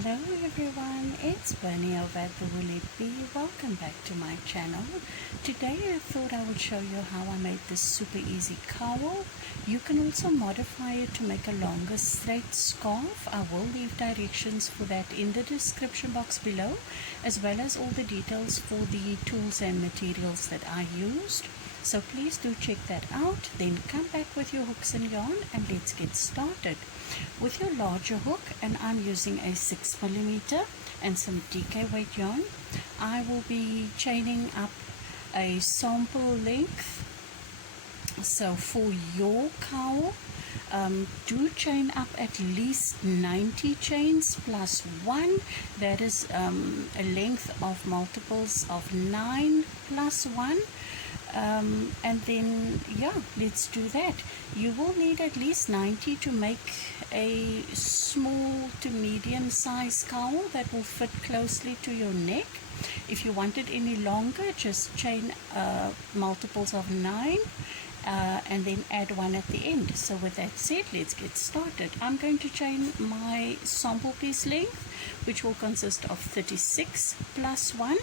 Hello everyone, it's Bunny over at the Woolly Bee. Welcome back to my channel. Today I thought I would show you how I made this super easy cowl. You can also modify it to make a longer straight scarf. I will leave directions for that in the description box below, as well as all the details for the tools and materials that I used. So please do check that out. Then come back with your hooks and yarn and let's get started. With your larger hook, and I'm using a 6mm and some DK weight yarn, I will be chaining up a sample length. So for your cowl, do chain up at least 90 chains plus 1. That is a length of multiples of 9 plus 1. And then let's do that. You will need at least 90 to make a small to medium size cowl that will fit closely to your neck. If you want it any longer, just chain multiples of 9 and then add 1 at the end. So with that said, let's get started. I'm going to chain my sample piece length, which will consist of 36 plus 1.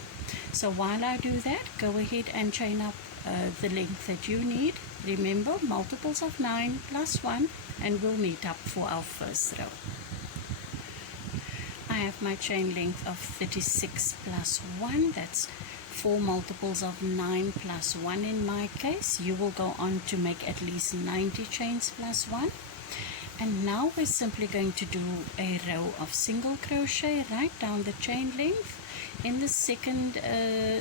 So while I do that, go ahead and chain up the length that you need. Remember, multiples of 9 plus 1, and we'll meet up for our first row. I have my chain length of 36 plus 1. That's 4 multiples of 9 plus 1 in my case. You will go on to make at least 90 chains plus 1. And now we're simply going to do a row of single crochet right down the chain length in the second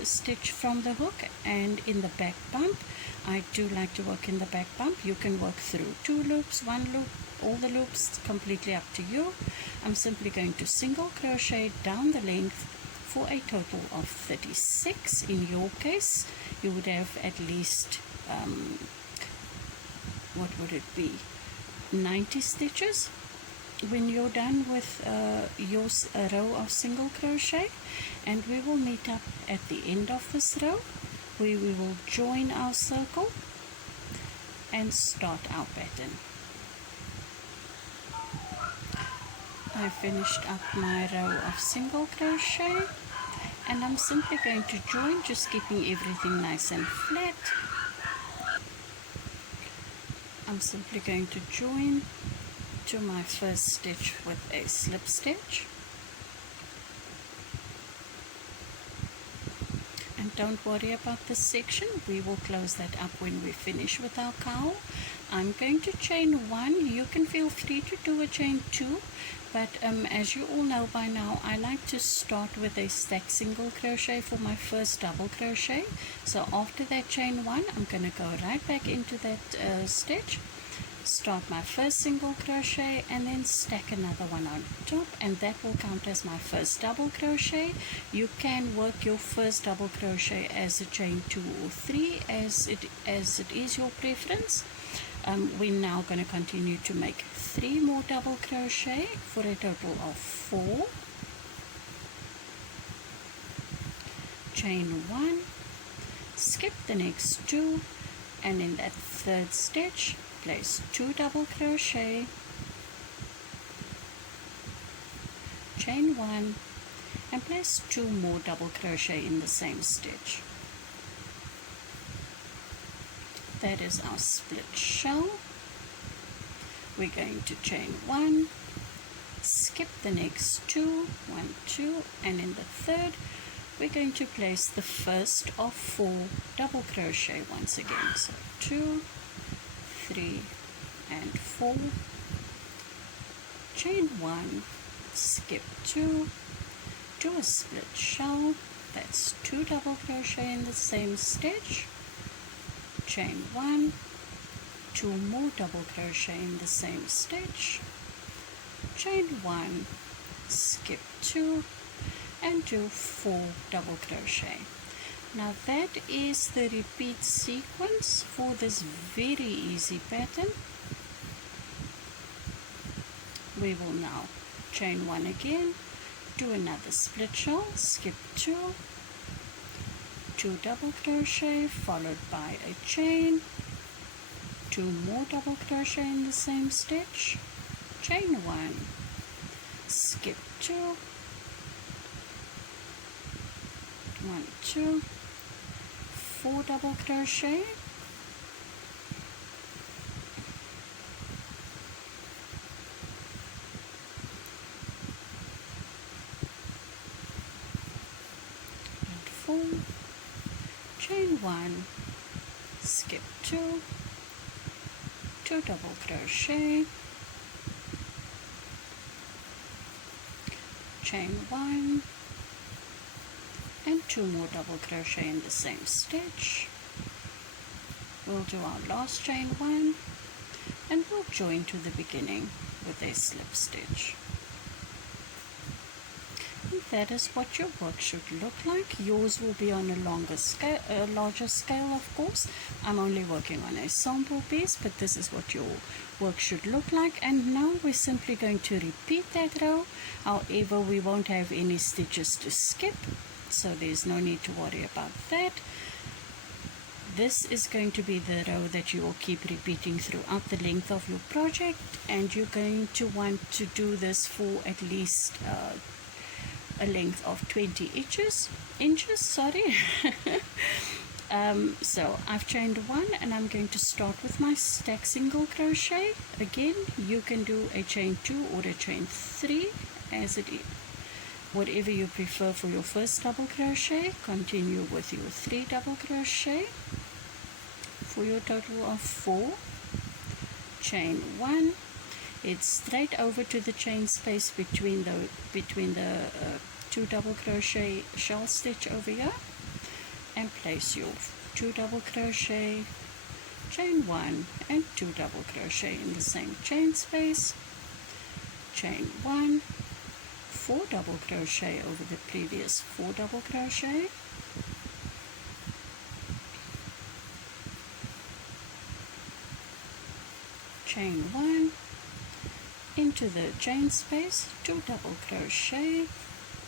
stitch from the hook and in the back bump. I do like to work in the back bump. You can work through 2 loops, 1 loop, all the loops, completely up to you. I'm simply going to single crochet down the length for a total of 36. In your case, you would have at least what would it be, 90 stitches when you're done with your row of single crochet. And we will meet up at the end of this row, where we will join our circle and start our pattern. I finished up my row of single crochet, and I'm simply going to join, just keeping everything nice and flat. I'm simply going to join to my first stitch with a slip stitch. And don't worry about this section, we will close that up when we finish with our cowl. I'm going to chain 1. You can feel free to do a chain 2, but as you all know by now, I like to start with a stacked single crochet for my first double crochet. So after that chain 1, I'm going to go right back into that stitch, start my first single crochet, and then stack another one on top, and that will count as my first double crochet. You can work your first double crochet as a chain 2 or 3 as it is your preference. We're now going to continue to make 3 more double crochet for a total of 4. Chain 1, skip the next 2, and in that third stitch place 2 double crochet, chain 1, and place 2 more double crochet in the same stitch. That is our split shell. We're going to chain 1, skip the next 2, 1, 2, and in the third we're going to place the first of 4 double crochet once again. So 2, 3, and 4, chain 1, skip 2, do a split shell. That's 2 double crochet in the same stitch, chain 1, 2 more double crochet in the same stitch, chain 1, skip 2, and do 4 double crochet. Now that is the repeat sequence for this very easy pattern. We will now chain 1 again, do another split shell, skip 2, 2 double crochet followed by a chain, 2 more double crochet in the same stitch, chain 1, skip 2, 1, 2, 4 double crochet, and 4, chain 1, skip 2, 2 double crochet, chain 1, and 2 more double crochet in the same stitch. We'll do our last chain 1 and we'll join to the beginning with a slip stitch. And that is what your work should look like. Yours will be on a larger scale, of course. I'm only working on a sample piece, but this is what your work should look like. And now we're simply going to repeat that row. However, we won't have any stitches to skip, so there's no need to worry about that. This is going to be the row that you will keep repeating throughout the length of your project, and you're going to want to do this for at least a length of 20 inches. So I've chained 1 and I'm going to start with my stack single crochet. Again, you can do a chain 2 or a chain 3 as it is. Whatever you prefer for your first double crochet. Continue with your 3 double crochet for your total of 4. Chain 1. It's straight over to the chain space between the 2 double crochet shell stitch over here, and place your 2 double crochet, chain 1 and 2 double crochet in the same chain space, chain 1, 4 double crochet over the previous 4 double crochet, chain 1, into the chain space, 2 double crochet,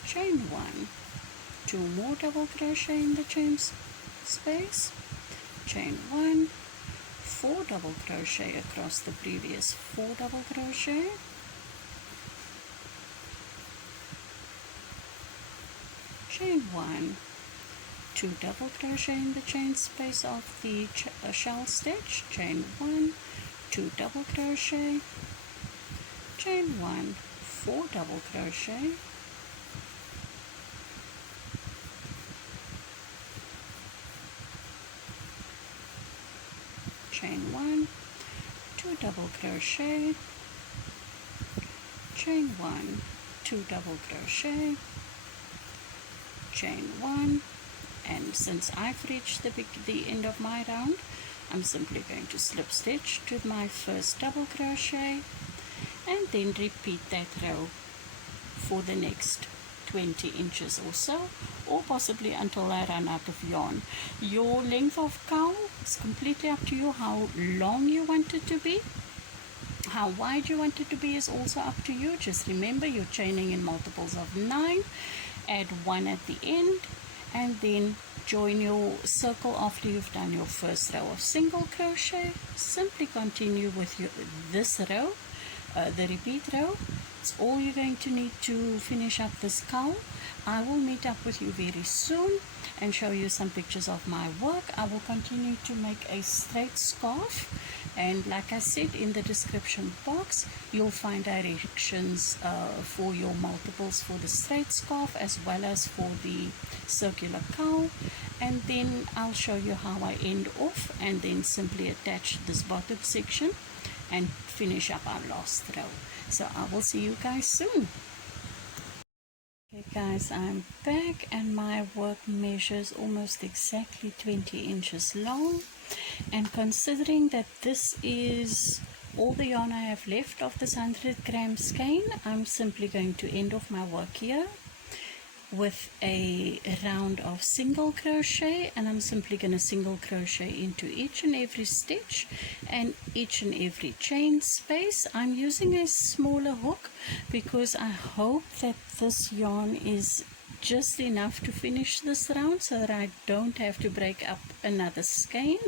chain 1, 2 more double crochet in the chain space, chain 1, 4 double crochet across the previous 4 double crochet, chain 1, 2 double crochet in the chain space of the shell stitch, chain 1, 2 double crochet, chain 1, 4 double crochet, chain 1, 2 double crochet, chain 1, 2 double crochet, chain 1, and since I've reached the end of my round, I'm simply going to slip stitch to my first double crochet and then repeat that row for the next 20 inches or so, or possibly until I run out of yarn. Your length of cowl is completely up to you. How long you want it to be, how wide you want it to be is also up to you. Just remember, you're chaining in multiples of 9, add 1 at the end, and then join your circle after you've done your first row of single crochet. Simply continue with this row, the repeat row. It's all you're going to need to finish up this cowl. I will meet up with you very soon and show you some pictures of my work. I will continue to make a straight scarf, and like I said, in the description box you'll find directions for your multiples for the straight scarf as well as for the circular cowl. And then I'll show you how I end off and then simply attach this bottom section and finish up our last row. So I will see you guys soon. Okay guys, I'm back and my work measures almost exactly 20 inches long, and considering that this is all the yarn I have left of this 100 gram skein, I'm simply going to end off my work here with a round of single crochet, and I'm simply going to single crochet into each and every stitch and each and every chain space. I'm using a smaller hook because I hope that this yarn is just enough to finish this round so that I don't have to break up another skein.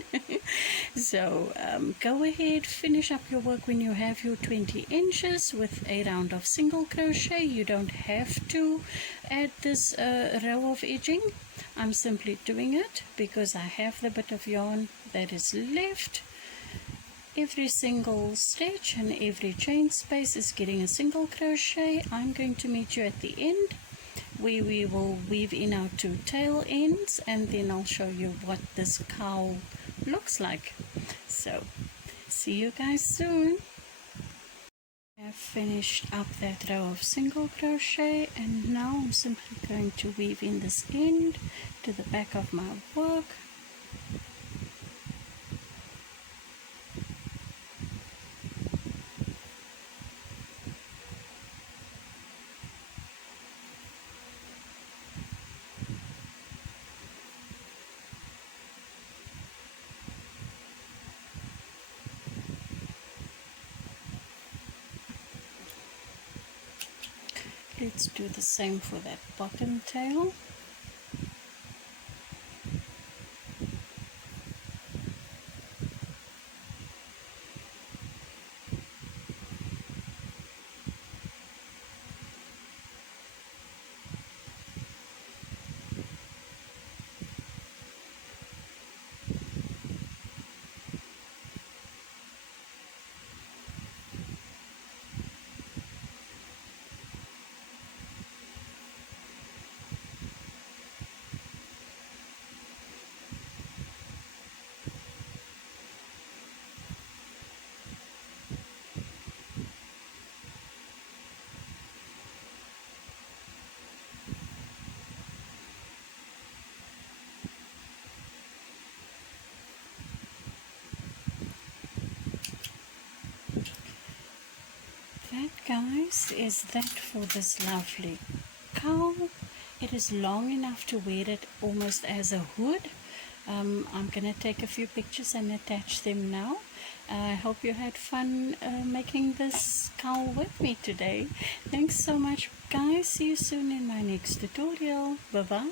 So go ahead, finish up your work when you have your 20 inches with a round of single crochet. You don't have to add this row of edging. I'm simply doing it because I have the bit of yarn that is left. Every single stitch and every chain space is getting a single crochet. I'm going to meet you at the end where we will weave in our two tail ends, and then I'll show you what this cowl looks like. So see you guys soon. I've finished up that row of single crochet, and now I'm simply going to weave in this end to the back of my work. Let's do the same for that bottom tail. That, guys, is that for this lovely cowl. It is long enough to wear it almost as a hood. I'm going to take a few pictures and attach them now. I hope you had fun making this cowl with me today. Thanks so much, guys. See you soon in my next tutorial. Bye bye.